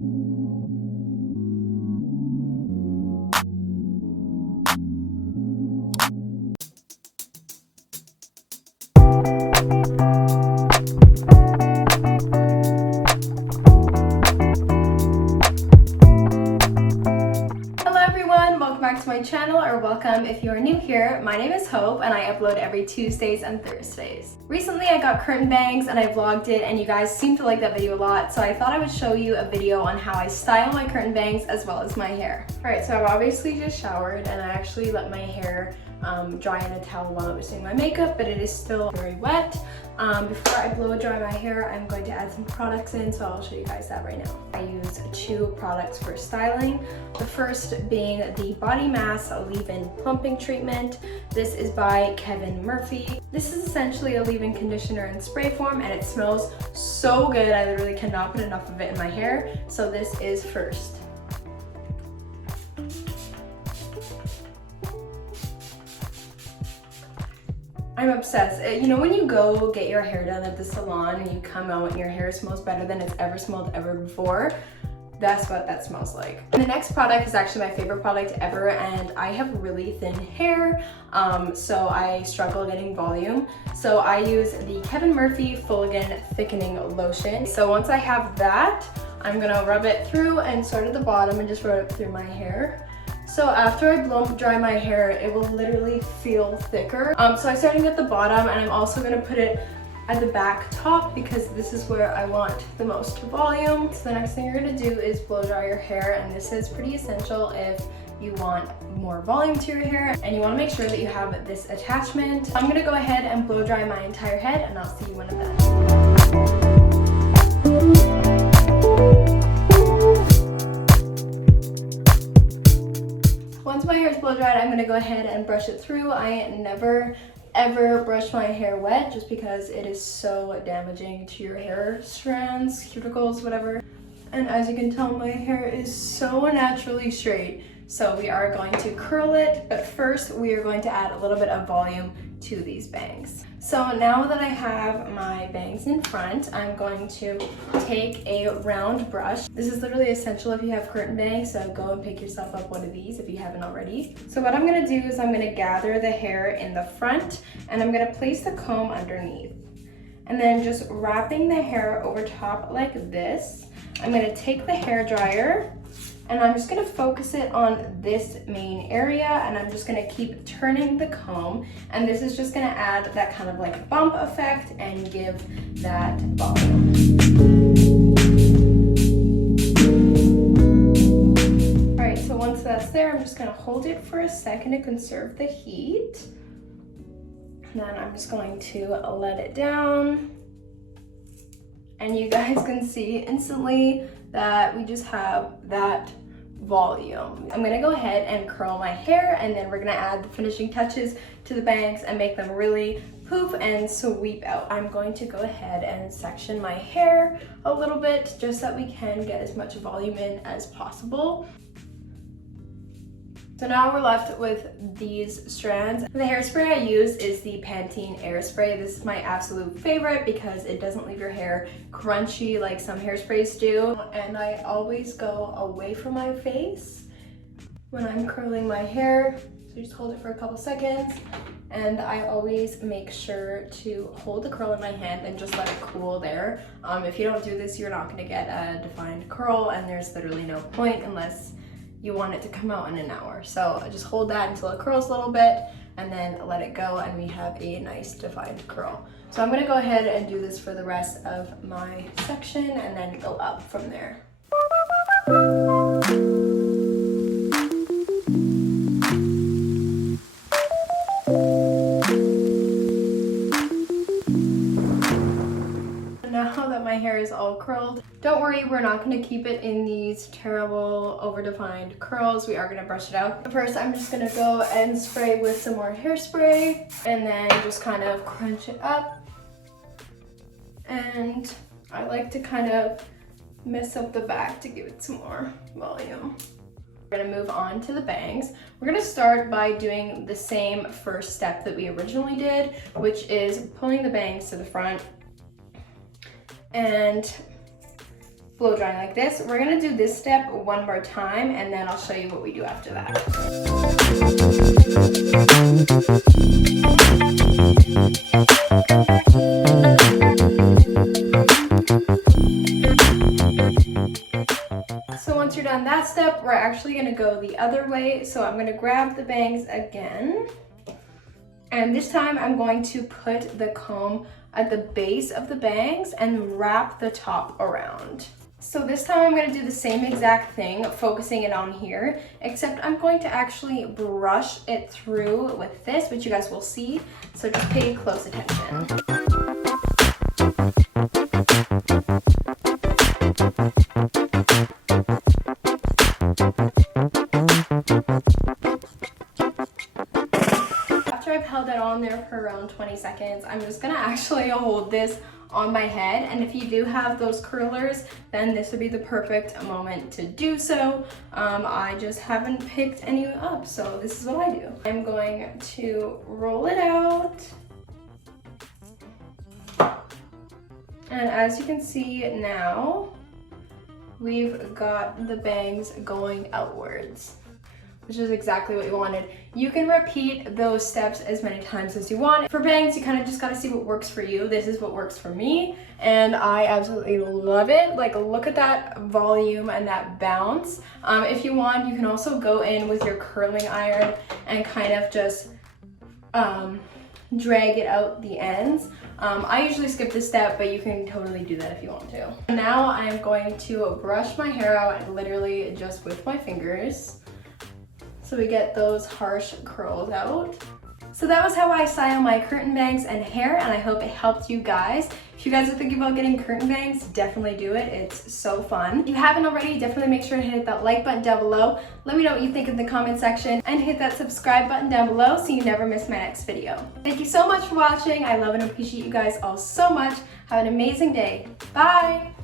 Back to my channel, or welcome if you are new here. My name is Hope and I upload every Tuesdays and Thursdays. Recently I got curtain bangs and I vlogged it and you guys seem to like that video a lot, so I thought I would show you a video on how I style my curtain bangs as well as my hair. Alright, so I've obviously just showered and I actually let my hair dry in a towel while I was doing my makeup, but it is still very wet. Before I blow dry my hair, I'm going to add some products in, so I'll show you guys that right now. I use 2 products for styling. The first being the Body Mass Leave-In Plumping Treatment. This is by Kevin Murphy. This is essentially a leave-in conditioner in spray form and it smells so good. I literally cannot put enough of it in my hair, so this is first. I'm obsessed. You know when you go get your hair done at the salon and you come out and your hair smells better than it's ever smelled ever before? That's what that smells like. And the next product is actually my favorite product ever, and I have really thin hair, so I struggle getting volume. So I use the Kevin Murphy Full-Again Thickening Lotion. So once I have that, I'm gonna rub it through and start at the bottom and just rub it through my hair. So after I blow dry my hair, it will literally feel thicker. So I'm starting at the bottom and I'm also gonna put it at the back top because this is where I want the most volume. So the next thing you're gonna do is blow dry your hair, and this is pretty essential if you want more volume to your hair and you wanna make sure that you have this attachment. I'm gonna go ahead and blow dry my entire head and I'll see you when I'm done. Once my hair is blow dried, I'm gonna go ahead and brush it through. I never ever brush my hair wet just because it is so damaging to your hair strands, cuticles, whatever. And as you can tell, my hair is so naturally straight. So we are going to curl it, but first we are going to add a little bit of volume to these bangs. So now that I have my bangs in front, I'm going to take a round brush. This is literally essential if you have curtain bangs, so go and pick yourself up one of these if you haven't already. So what I'm gonna do is I'm gonna gather the hair in the front and I'm gonna place the comb underneath. And then just wrapping the hair over top like this, I'm gonna take the hair dryer and I'm just gonna focus it on this main area, and I'm just gonna keep turning the comb, and this is just gonna add that kind of like bump effect and give that volume. All right, so once that's there, I'm just gonna hold it for a second to conserve the heat. And then I'm just going to let it down. And you guys can see instantly that we just have that volume. I'm gonna go ahead and curl my hair, and then we're gonna add the finishing touches to the bangs and make them really poof and sweep out. I'm going to go ahead and section my hair a little bit just so that we can get as much volume in as possible. So now we're left with these strands. The hairspray I use is the Pantene Airspray. This is my absolute favorite because it doesn't leave your hair crunchy like some hairsprays do. And I always go away from my face when I'm curling my hair. So just hold it for a couple seconds. And I always make sure to hold the curl in my hand and just let it cool there. If you don't do this, you're not gonna get a defined curl, and there's literally no point unless you want it to come out in an hour. So just hold that until it curls a little bit and then let it go, and we have a nice defined curl. So I'm gonna go ahead and do this for the rest of my section and then go up from there. Now that my hair is all curled, don't worry, we're not going to keep it in these terrible over-defined curls. We are going to brush it out. First, I'm just going to go and spray with some more hairspray and then just kind of crunch it up. And I like to kind of mess up the back to give it some more volume. We're gonna move on to the bangs. We're gonna start by doing the same first step that we originally did, which is pulling the bangs to the front and blow drying like this. We're gonna do this step one more time and then I'll show you what we do after that. So once you're done that step, we're actually gonna go the other way. So I'm gonna grab the bangs again. And this time I'm going to put the comb at the base of the bangs and wrap the top around. So this time I'm going to do the same exact thing, focusing it on here, except I'm going to actually brush it through with this, which you guys will see. So just pay close attention. I've held it on there for around 20 seconds. I'm just gonna actually hold this on my head, and if you do have those curlers, then this would be the perfect moment to do so. I just haven't picked any up, so this is what I do. I'm going to roll it out, and as you can see now, we've got the bangs going outwards, which is exactly what you wanted. You can repeat those steps as many times as you want. For bangs, you kind of just gotta see what works for you. This is what works for me, and I absolutely love it. Like, look at that volume and that bounce. If you want, you can also go in with your curling iron and kind of just drag it out the ends. I usually skip this step, but you can totally do that if you want to. Now I'm going to brush my hair out, and literally just with my fingers, so we get those harsh curls out. So that was how I style my curtain bangs and hair, and I hope it helped you guys. If you guys are thinking about getting curtain bangs, definitely do it. It's so fun. If you haven't already, definitely make sure to hit that like button down below. Let me know what you think in the comment section, and hit that subscribe button down below so you never miss my next video. Thank you so much for watching. I love and appreciate you guys all so much. Have an amazing day. Bye!